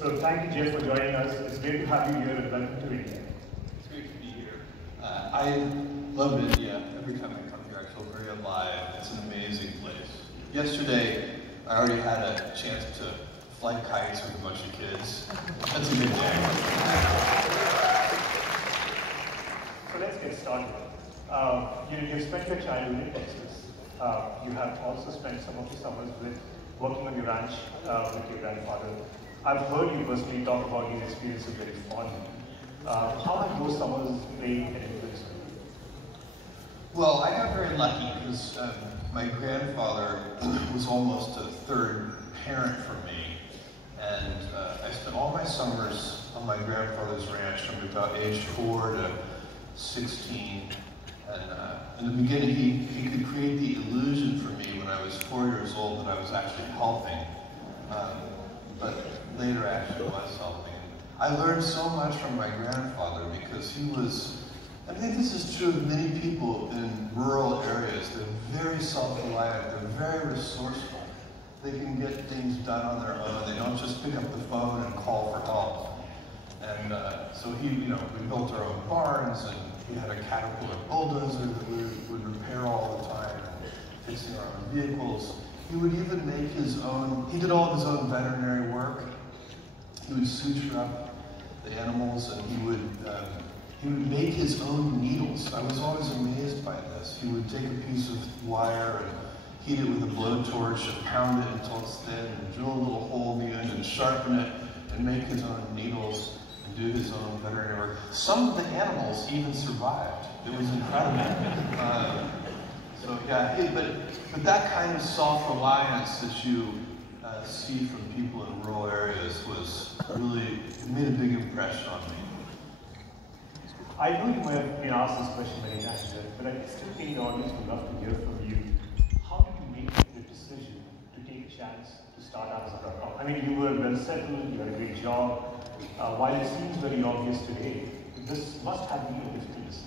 So thank you, Jeff, for joining us. It's great to have you here and welcome to India. It's great to be here. I love India. Every time I come here, I feel very alive. It's an amazing place. Yesterday, I already had a chance to fly kites with a bunch of kids. That's a good day. So let's get started. You've spent your childhood in Texas. You have also spent some of your summers working on your ranch with your grandfather. I've heard you personally talk about these experiences very fondly. How have those summers played and influenced you? Well, I got very lucky because my grandfather was almost a third parent for me. And I spent all my summers on my grandfather's ranch from about age 4 to 16. And in the beginning, he could create the illusion for me when I was 4 years old that I was actually helping. But later I actually was helping. I learned so much from my grandfather because he was, I think this is true of many people in rural areas. They're very self-reliant, they're very resourceful. They can get things done on their own. They don't just pick up the phone and call for help. And so we built our own barns, and he had a Caterpillar bulldozer that we would repair all the time, and fixing our own vehicles. He would even make his own, he did all of his own veterinary work. He would suture up the animals, and he would make his own needles. I was always amazed by this. He would take a piece of wire and heat it with a blowtorch and pound it until it's thin, and drill a little hole in the end and sharpen it and make his own needles and do his own veterinary work. Some of the animals even survived. It was incredible. So yeah, but that kind of self-reliance that you see from people in rural areas was really, it made a big impression on me. I know you might have been asked this question many times, but I still think the audience would love to hear from you. How did you make the decision to take a chance to start Amazon.com? I mean, you were well settled, you had a great job. While it seems very obvious today, this must have been a difficult decision.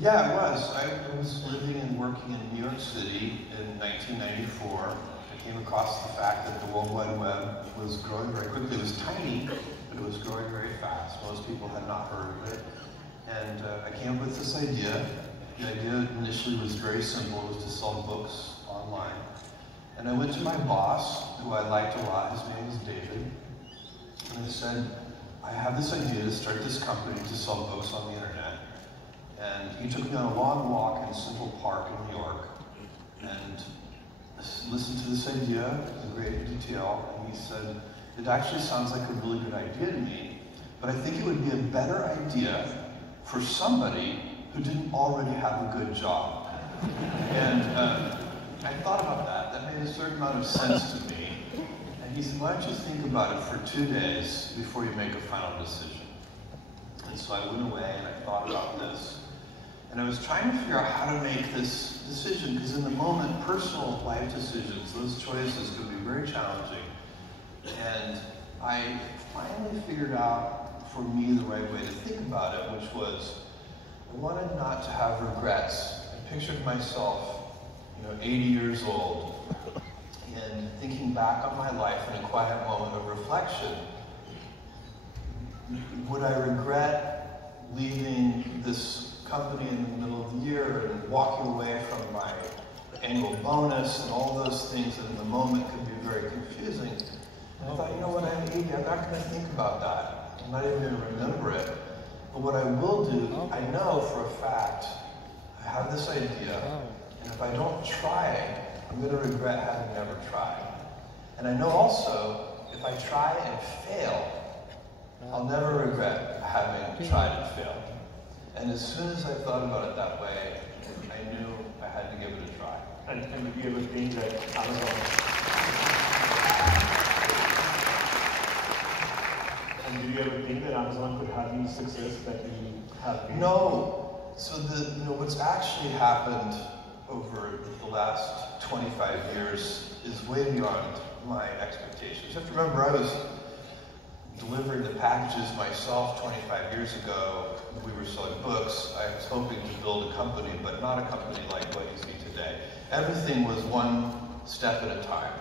Yeah, it was. I was living and working in New York City in 1994. I came across the fact that the World Wide Web was growing very quickly. It was tiny, but it was growing very fast. Most people had not heard of it. And I came up with this idea. The idea initially was very simple. It was to sell books online. And I went to my boss, who I liked a lot. His name was David. And I said, I have this idea to start this company to sell books on the internet. And he took me on a long walk in Central Park in New York and listened to this idea in great detail. And he said, it actually sounds like a really good idea to me, but I think it would be a better idea for somebody who didn't already have a good job. And I thought about that. That made a certain amount of sense to me. And he said, why don't you think about it for 2 days before you make a final decision? And so I went away and I thought about this. And I was trying to figure out how to make this decision, because in the moment, personal life decisions, those choices can be very challenging. And I finally figured out, for me, the right way to think about it, which was, I wanted not to have regrets. I pictured myself, 80 years old, and thinking back on my life in a quiet moment of reflection. Would I regret leaving this company in the middle of the year and walking away from my annual bonus and all those things that in the moment could be very confusing? And I thought, when I'm 80, I'm not going to think about that. I'm not even going to remember it. But what I will do, I know for a fact, I have this idea, and if I don't try it, I'm going to regret having never tried. And I know also, if I try and fail, I'll never regret having tried and failed. And as soon as I thought about it that way, I knew I had to give it a try. And did you ever think that Amazon? And did you ever think that Amazon could have the success that you have been? No. So what's actually happened over the last 25 years is way beyond my expectations. You have to remember, I was delivering the packages myself 25 years ago. We were selling books. I was hoping to build a company, but not a company like what you see today. Everything was one step at a time.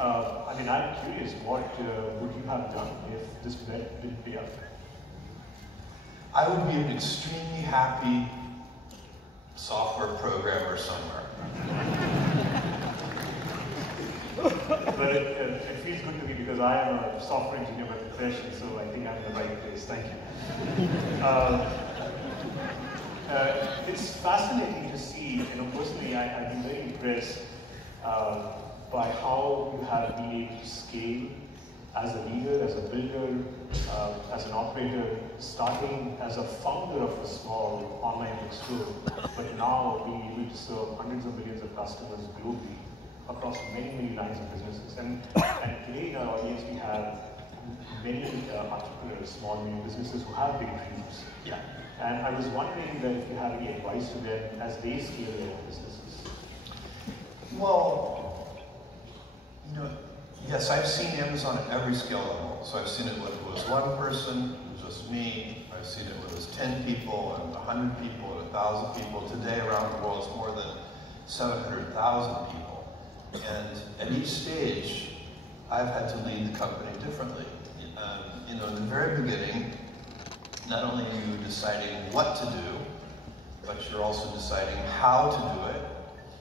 I mean, I'm curious, what would you have done if this bet didn't pay out? I would be an extremely happy software programmer somewhere. But it feels good to me because I am a software engineer by profession, so I think I'm in the right place. Thank you. It's fascinating to see, personally, I've been very impressed by how you have been able to scale as a leader, as a builder, as an operator, starting as a founder of a small online bookstore, but now being able to serve hundreds of millions of customers globally across many, many lines of businesses. And today in our audience, we have many entrepreneurs, small, medium businesses who have big dreams. Yeah. And I was wondering that if you have any advice to them as they scale their businesses. Well, yes, I've seen Amazon at every scale level. So I've seen it when it was one person, it was just me. I've seen it when it was 10 people, and 100 people, and 1,000 people. Today around the world, it's more than 700,000 people. And at each stage, I've had to lead the company differently. In the very beginning, not only are you deciding what to do, but you're also deciding how to do it.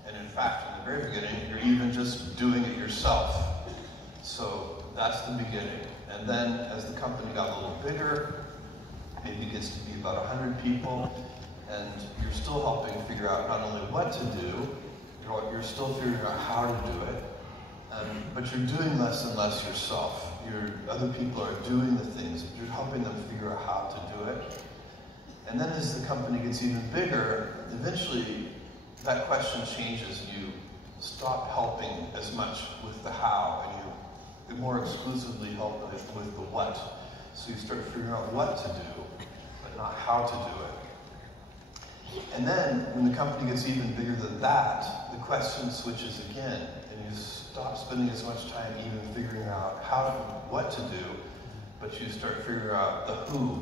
And in fact, in the very beginning, you're even just doing it yourself. So that's the beginning. And then as the company got a little bigger, maybe it gets to be about 100 people, and you're still helping figure out not only what to do, you're still figuring out how to do it, but you're doing less and less yourself. Other people are doing the things, but you're helping them figure out how to do it. And then as the company gets even bigger, eventually that question changes, and you stop helping as much with the how, and you more exclusively help with the what. So you start figuring out what to do, but not how to do it. And then, when the company gets even bigger than that, the question switches again, and you stop spending as much time even figuring out what to do, but you start figuring out the who.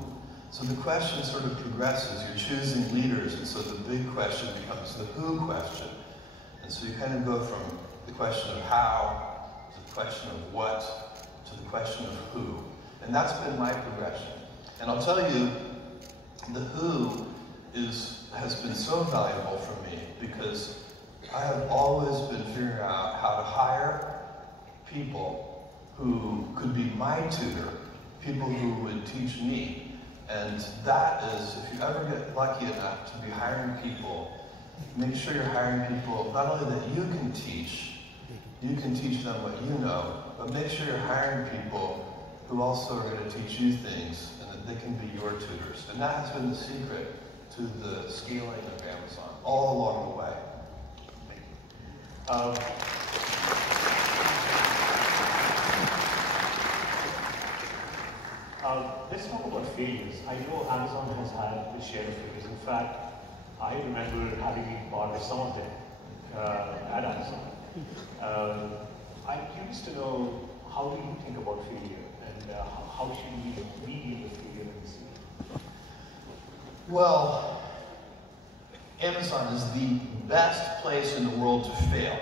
So the question sort of progresses. You're choosing leaders, and so the big question becomes the who question. And so you kind of go from the question of how, to the question of what, to the question of who. And that's been my progression. And I'll tell you, the who has been so valuable for me, because I have always been figuring out how to hire people who could be my tutor, people who would teach me. And that is, if you ever get lucky enough to be hiring people, make sure you're hiring people not only that you can teach them what you know, but make sure you're hiring people who also are going to teach you things, and that they can be your tutors. And that has been the secret to the scaling of Amazon, all along the way. Thank you. Let's talk about failures. I know Amazon has had its share of failures. In fact, I remember having been part of some of them at Amazon. I'm curious to know, how do you think about failure, and how should we deal with failure in this field? Well, Amazon is the best place in the world to fail.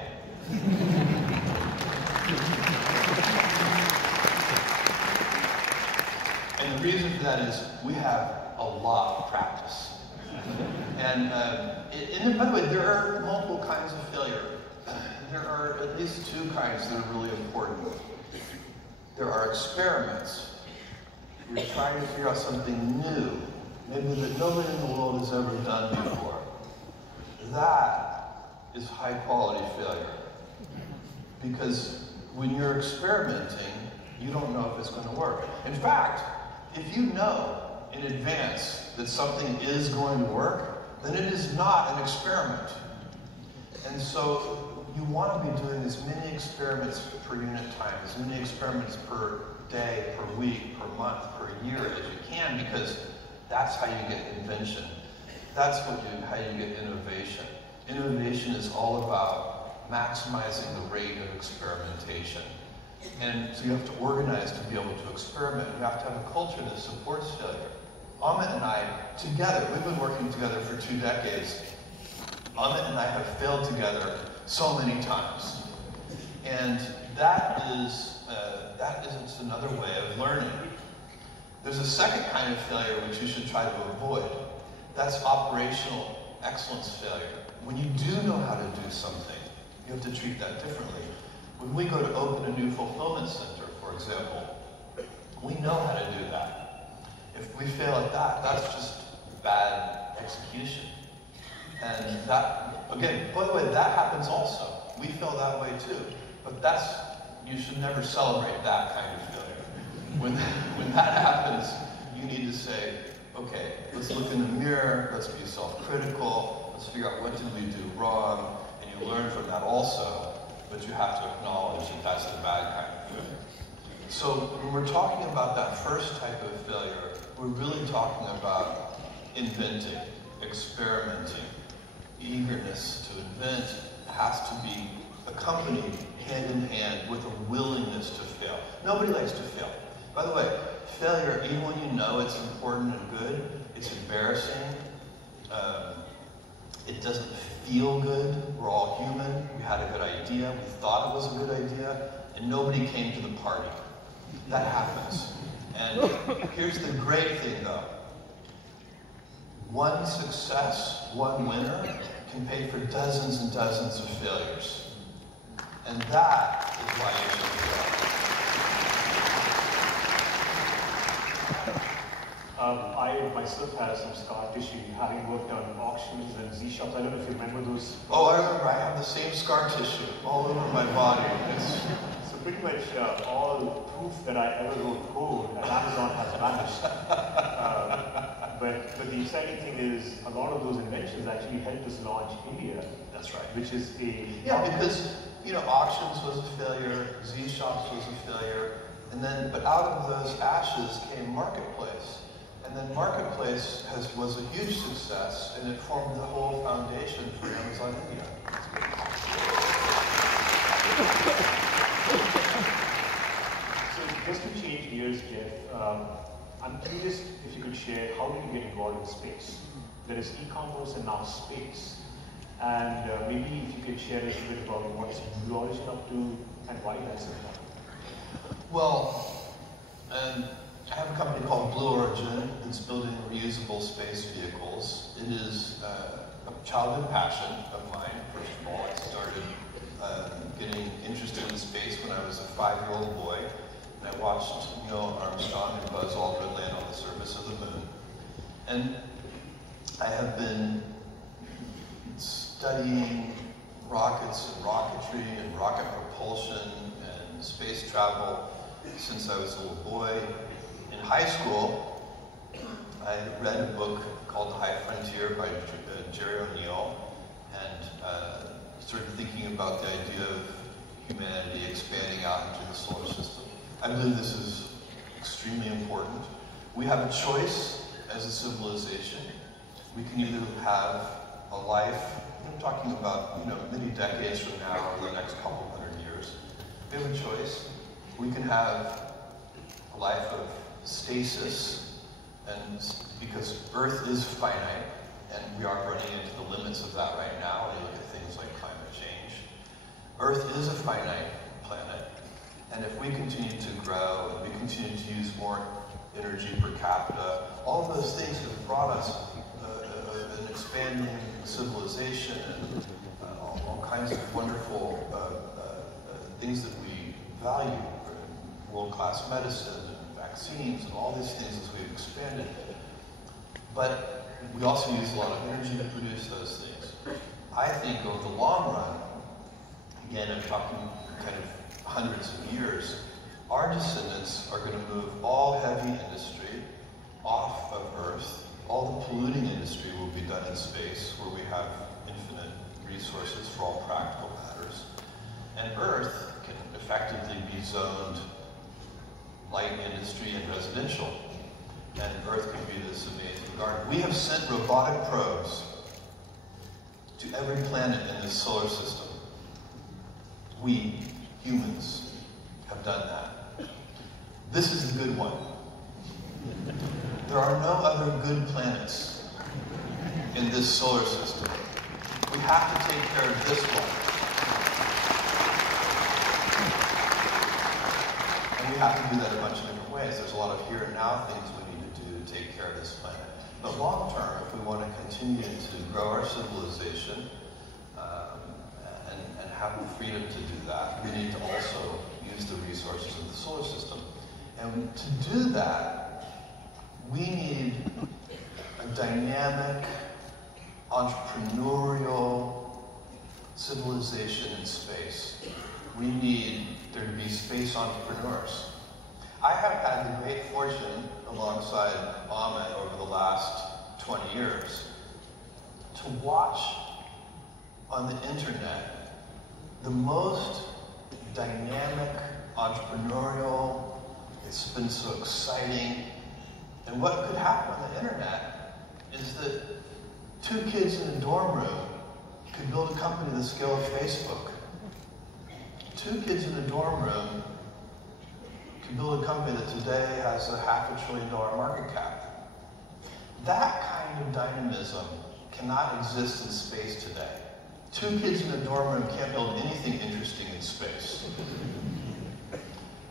And the reason for that is we have a lot of practice. And by the way, there are multiple kinds of failure. There are at least two kinds that are really important. There are experiments. You're trying to figure out something new, maybe that nobody in the world has ever done before. That is high quality failure. Because when you're experimenting, you don't know if it's going to work. In fact, if you know in advance that something is going to work, then it is not an experiment. And so you want to be doing as many experiments per unit time, as many experiments per day, per week, per month, per year as you can, because that's how you get invention. That's how you get innovation. Innovation is all about maximizing the rate of experimentation. And so you have to organize to be able to experiment. You have to have a culture that supports failure. Amit and I, together, we've been working together for 2 decades. Amit and I have failed together so many times. And that is just another way of learning. There's a second kind of failure which you should try to avoid. That's operational excellence failure. When you do know how to do something, you have to treat that differently. When we go to open a new fulfillment center, for example, we know how to do that. If we fail at that, that's just bad execution. And that, again, by the way, that happens also. We feel that way too. But you should never celebrate that kind of failure. When that happens, you need to say, okay, let's look in the mirror, let's be self-critical, let's figure out what did we do wrong, and you learn from that also, but you have to acknowledge that that's the bad kind of failure. So when we're talking about that first type of failure, we're really talking about inventing, experimenting. Eagerness to invent has to be accompanied hand in hand with a willingness to fail. Nobody likes to fail. By the way, failure, even when you know it's important and good, it's embarrassing. It doesn't feel good. We're all human. We had a good idea. We thought it was a good idea, and nobody came to the party. That happens. And here's the great thing, though. One success, one winner, can pay for dozens and dozens of failures. And that is why you should fail. I myself have some scar tissue, having worked on auctions and Z-shops. I don't know if you remember those. Oh, I remember. I have the same scar tissue all over my body. So pretty much all proof that I ever wrote code at Amazon has vanished. But the exciting thing is a lot of those inventions actually helped us launch India. That's right. Which is because auctions was a failure, Z-shops was a failure, but out of those ashes came Marketplace. And then Marketplace was a huge success, and it formed the whole foundation for Amazon India. So just to change gears, Jeff, I'm curious if you could share how did you get involved in space? There is e-commerce and now space. And maybe if you could share a little bit about what's Blue Origin up to and why that's important. Well, I have a company called Blue Origin that's building reusable space vehicles. It is a childhood passion of mine, first of all. I started getting interested in space when I was a 5-year-old boy. And I watched Neil Armstrong and Buzz Aldrin land on the surface of the moon. And I have been studying rockets and rocketry and rocket propulsion and space travel since I was a little boy. In high school, I read a book called The High Frontier by Jerry O'Neill and started thinking about the idea of humanity expanding out into the solar system. I believe this is extremely important. We have a choice as a civilization. We can either have a life, I'm talking about many decades from now or the next couple hundred years. We have a choice. We can have a life of stasis, and because Earth is finite, and we are running into the limits of that right now when you look at things like climate change. Earth is a finite planet, and if we continue to grow, and we continue to use more energy per capita, all of those things have brought us an expanding civilization and all kinds of wonderful things that we value, world-class medicine and vaccines and all these things as we've expanded. But we also use a lot of energy to produce those things. I think over the long run, again, I'm talking kind of hundreds of years, our descendants are going to move all heavy industry off of Earth. All the polluting industry will be done in space, where we have infinite resources for all practical matters. And Earth can effectively be zoned light industry and residential. And Earth can be this amazing garden. We have sent robotic probes to every planet in this solar system. We, humans, have done that. This is the good one. There are no other good planets in this solar system. We have to take care of this one. we have to do that a bunch of different ways. There's a lot of here and now things we need to do to take care of this planet. But long term, if we want to continue to grow our civilization and have the freedom to do that, we need to also use the resources of the solar system. And to do that, we need a dynamic, entrepreneurial civilization in space. We need there to be space entrepreneurs. I have had the great fortune, alongside Ahmed over the last 20 years, to watch on the internet the most dynamic, entrepreneurial, it's been so exciting. And what could happen on the internet is that 2 kids in a dorm room could build a company the scale of Facebook. 2 kids in a dorm room can build a company that today has a $500 billion market cap. That kind of dynamism cannot exist in space today. 2 kids in a dorm room can't build anything interesting in space.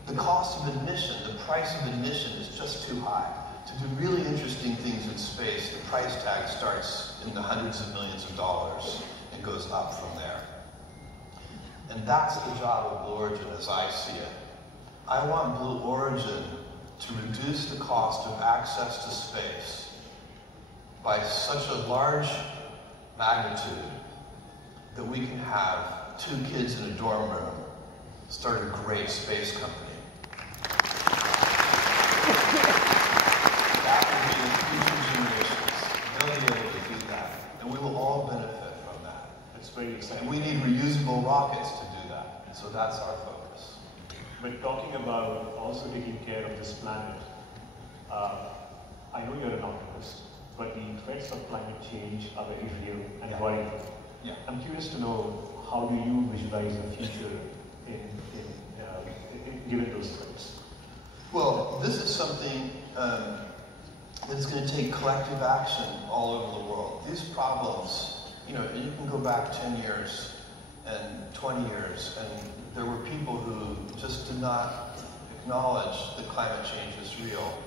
The cost of admission, the price of admission is just too high. To do really interesting things in space, the price tag starts in the hundreds of millions of dollars and goes up from there. And that's the job of Blue Origin as I see it. I want Blue Origin to reduce the cost of access to space by such a large magnitude that we can have 2 kids in a dorm room start a great space company. That will be the future generations. They'll be able to do that. And we will all benefit from that. That's very exciting. And we need reusable rockets to do that. So that's our focus. But talking about also taking care of this planet, I know you're an optimist, but the threats of climate change are very real and worrying. Yeah. I'm curious to know, how do you visualize the future given those threats? Well, this is something that's going to take collective action all over the world. These problems, you can go back 10 years and 20 years, and there were people who just did not acknowledge that climate change is real.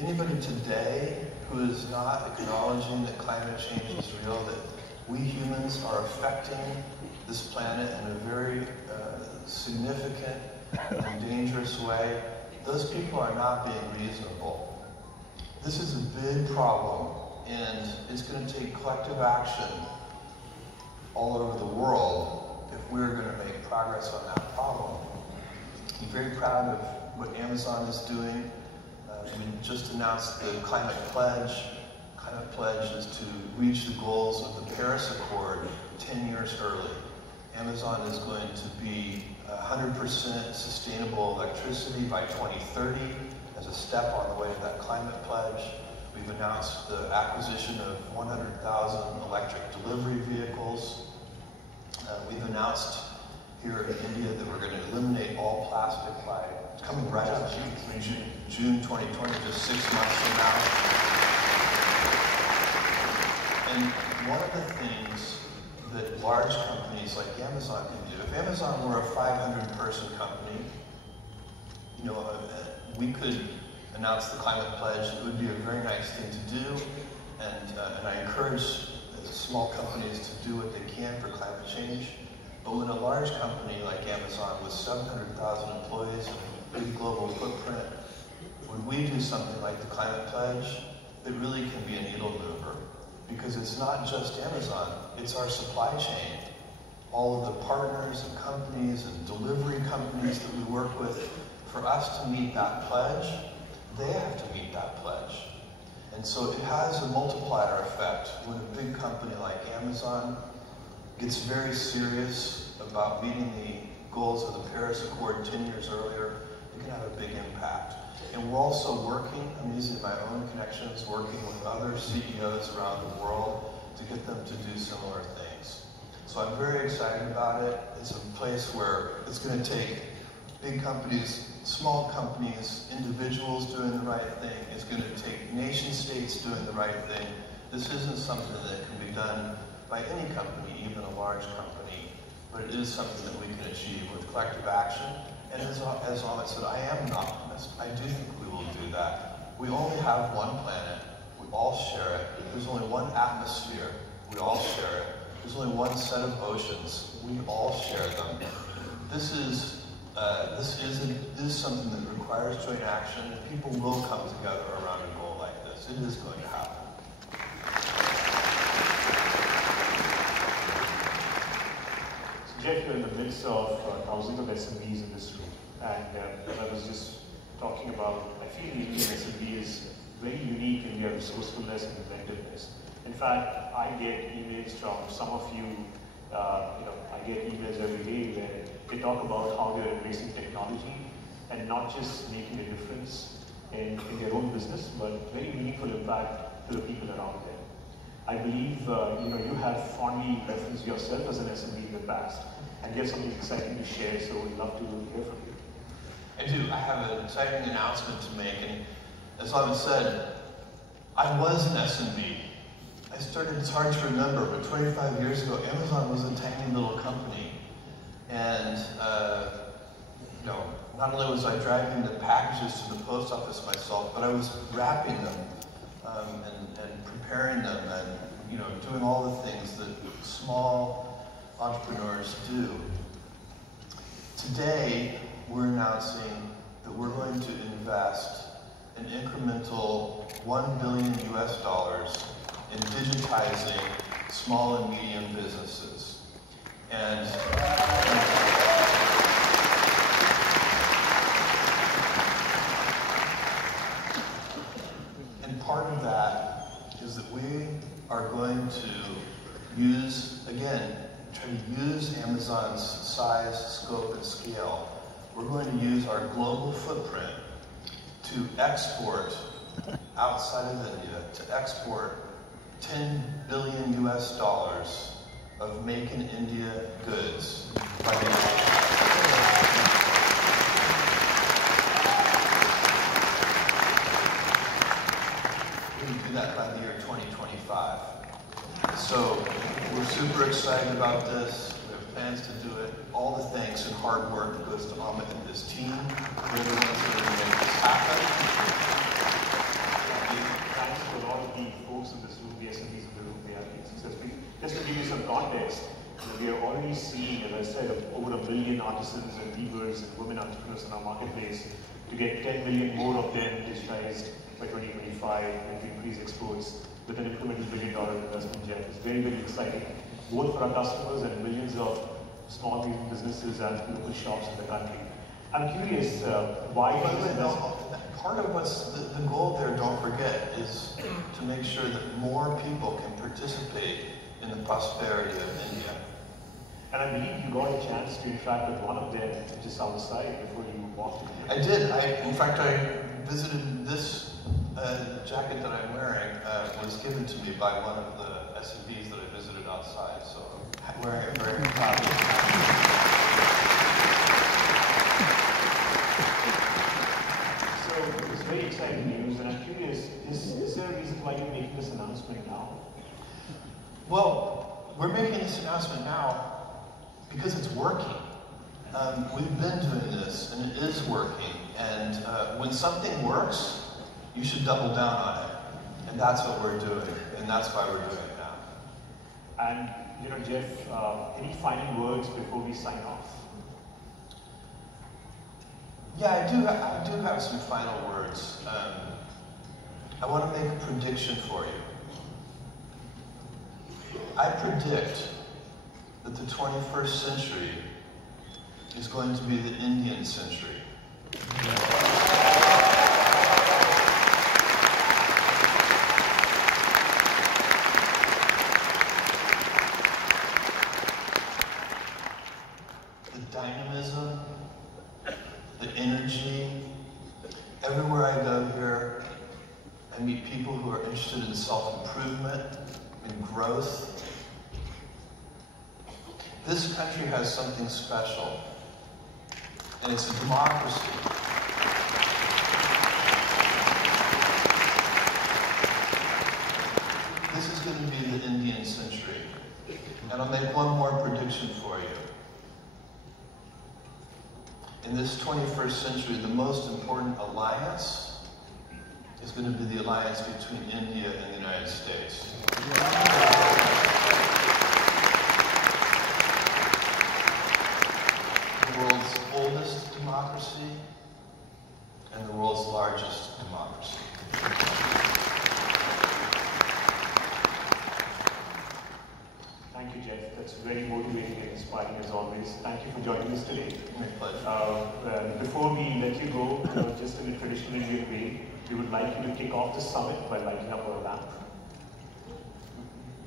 Anybody today who is not acknowledging that climate change is real, that we humans are affecting this planet in a very significant and dangerous way, those people are not being reasonable. This is a big problem, and it's going to take collective action all over the world if we're going to make progress on that problem. I'm very proud of what Amazon is doing. We just announced the Climate Pledge. Climate Pledge is to reach the goals of the Paris Accord 10 years early. Amazon is going to be 100% sustainable electricity by 2030 as a step on the way to that climate pledge. We've announced the acquisition of 100,000 electric delivery vehicles. We've announced here in India that we're going to eliminate all plastic by coming right up June 2020, just 6 months from now. And one of the things that large companies like Amazon can do, if Amazon were a 500-person company, we could announce the climate pledge. It would be a very nice thing to do, and I encourage small companies to do what they can for climate change. But when a large company like Amazon with 700,000 employees and a big global footprint, when we do something like the climate pledge, it really can be a needle mover. Because it's not just Amazon, it's our supply chain. All of the partners and companies and delivery companies that we work with, for us to meet that pledge, they have to meet that pledge. And so it has a multiplier effect when a big company like Amazon gets very serious about meeting the goals of the Paris Accord 10 years earlier. It can have a big impact. And we're also working, I'm using my own connections, working with other CEOs around the world to get them to do similar things. So I'm very excited about it. It's a place where it's going to take big companies, small companies, individuals doing the right thing. It's going to take nation states doing the right thing. This isn't something that can be done by any company, even a large company, but it is something that we can achieve with collective action And as Amit said, I am an optimist. I do think we will do that. We only have one planet. We all share it. There's only one atmosphere. We all share it. There's only one set of oceans. We all share them. This is something that requires joint action. People will come together around a goal like this. It is going to happen. So Jeff, you're in the midst of thousands of SMBs in this room. And as I was just talking about, I feel the Indian SMB is very unique in their resourcefulness and inventiveness. In fact, I get emails from some of you, I get emails every day where they talk about how they're embracing technology and not just making a difference in their own business, but very meaningful impact to the people around them. I believe you have fondly referenced yourself as an SMB in the past, and you have something exciting to share, so we'd love to hear from you. I do. I have an exciting announcement to make, and as Amit said, I was an SMB. I started, it's hard to remember, but 25 years ago, Amazon was a tiny little company. And, not only was I driving the packages to the post office myself, but I was wrapping them and preparing them and, doing all the things that small entrepreneurs do. Today, we're announcing that we're going to invest an incremental $1 billion US in digitizing small and medium businesses. And part of that is that we are going to use, again, try to use Amazon's size, scope, and scale. We're going to use our global footprint to export outside of India, to export $10 billion US of Make in India goods by the We're going to do that by the year 2025. So we're super excited about this. We have plans to do it. All the thanks and hard work goes to Amit and his team. They're the ones that are going to make this happen. Thanks to a lot of the folks in this room, the SMBs in the room, they have been successful. Just to give you some context, we are already seeing, as I said, over 1 million artisans and weavers and women entrepreneurs in our marketplace. To get 10 million more of them digitized by 2025 and to increase exports with an incremental $1 billion investment, Jeff. It's very, very exciting, both for our customers and millions of small medium businesses and local shops in the country. I'm curious, why part of what's the goal there, don't forget, is to make sure that more people can participate in the prosperity of India. And I believe you got a chance to interact with one of them just outside before you walked in. I did. In fact, I visited this jacket that I'm wearing was given to me by one of the SMBs that I visited outside. So I'm wearing it very proudly. So it's very exciting news, and I'm curious, is there a reason why you're making this announcement now? Well, we're making this announcement now because it's working. We've been doing this, and it is working. And when something works, you should double down on it. And that's what we're doing, and that's why we're doing it now. And, Jeff, any final words before we sign off? Yeah, I do have some final words. I want to make a prediction for you. I predict that the 21st century is going to be the Indian century. The dynamism, the energy, everywhere I go here, I meet people who are interested in self-improvement, in growth. This country has something special, and it's a democracy. This is going to be the Indian century. And I'll make one more prediction for you. in this 21st century, the most important alliance is going to be the alliance between India and the United States. The world's oldest democracy and the world's largest democracy. Thank you, Jeff. That's very motivating and inspiring as always. Thank you for joining us today. My pleasure. Before we let you go, just in a traditional Indian way, we would like you to kick off the summit by lighting up our lamp.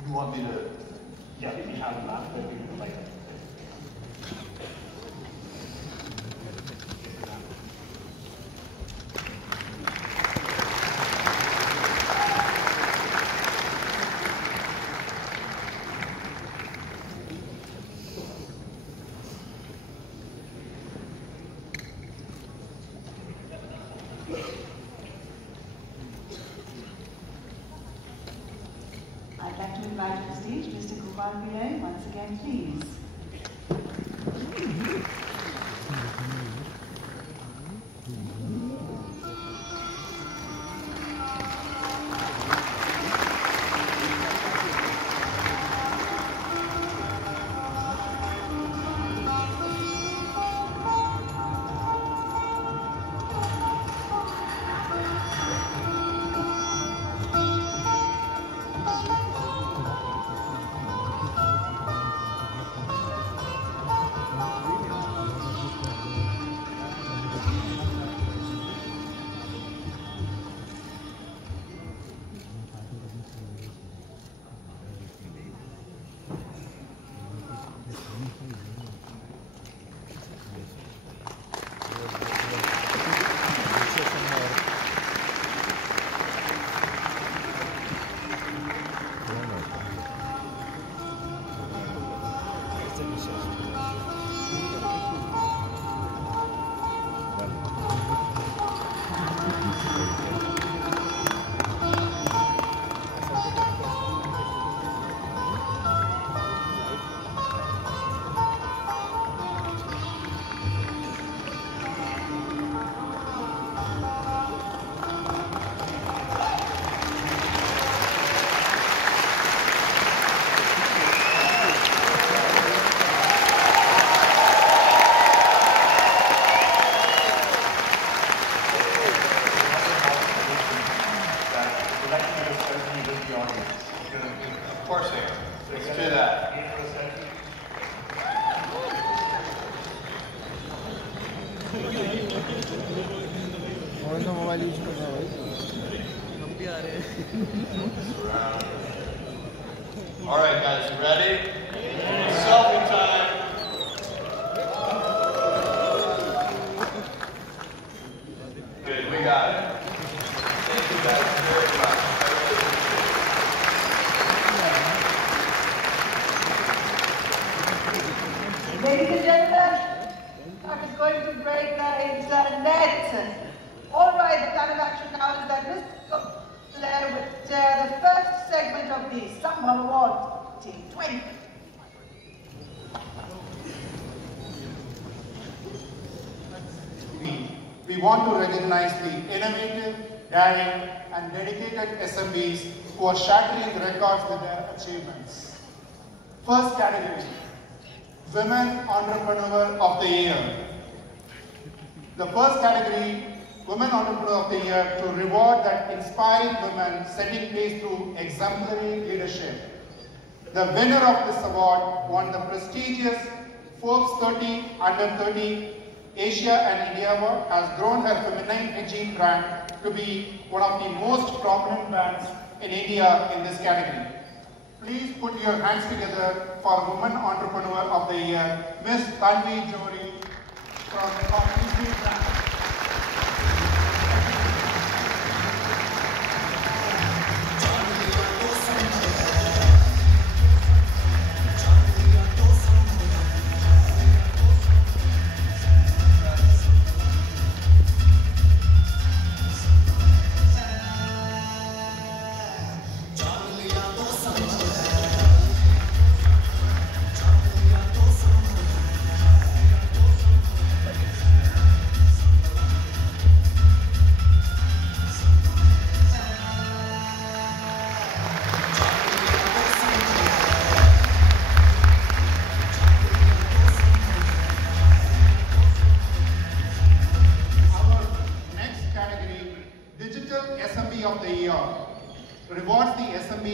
You want me to? Yeah, if we have a lamp, then we would light it. I'd like to invite to the stage Mr. Kishore Biyani once again, please. Of course I am. Let's do that. All right, guys, you ready? Selfie time. Good, we got it. Thank you guys very much. Ladies and gentlemen, I'm just going to break the internet. All right, the plan of action now is that Mr. Blair would chair the first segment of the Summer Award Team 20. We want to recognize the innovative, daring, and dedicated SMBs who are shattering records with their achievements. First category, Women Entrepreneur of the Year. The first category, Women Entrepreneur of the Year, to reward that inspired women setting pace through exemplary leadership. The winner of this award won the prestigious Forbes 30 Under 30 Asia and India Award, has grown her feminine hygiene brand to be one of the most prominent brands in India in this category. Please put your hands together for Women Entrepreneur of the Year, Ms. Tanvi Jori from the Company brand.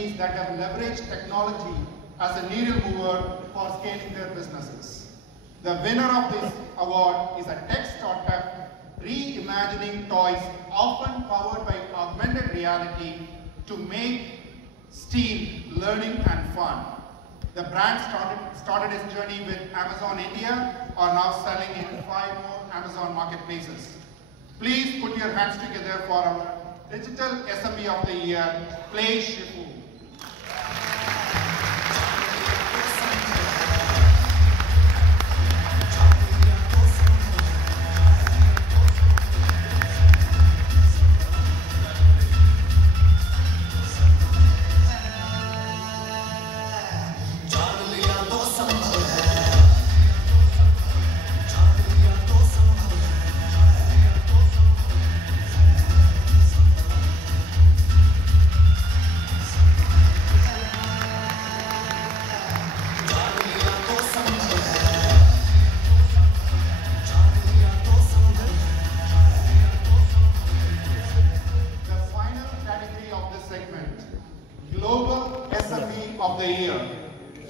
SMEs that have leveraged technology as a needle mover for scaling their businesses. The winner of this award is a tech startup reimagining toys, often powered by augmented reality, to make STEAM learning and fun. The brand started its journey with Amazon India, are now selling in 5 more Amazon marketplaces. Please put your hands together for our Digital SME of the Year, Play Shifu.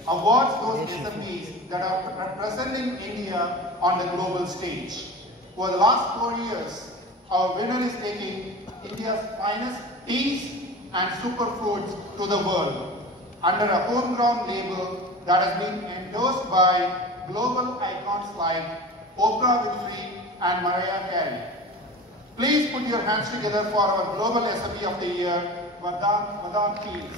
Awards those SMEs that are representing India on the global stage. For the last 4 years, our winner is taking India's finest teas and superfoods to the world under a homegrown label that has been endorsed by global icons like Oprah Winfrey and Mariah Carey. Please put your hands together for our Global SME of the Year, Vadam Teas.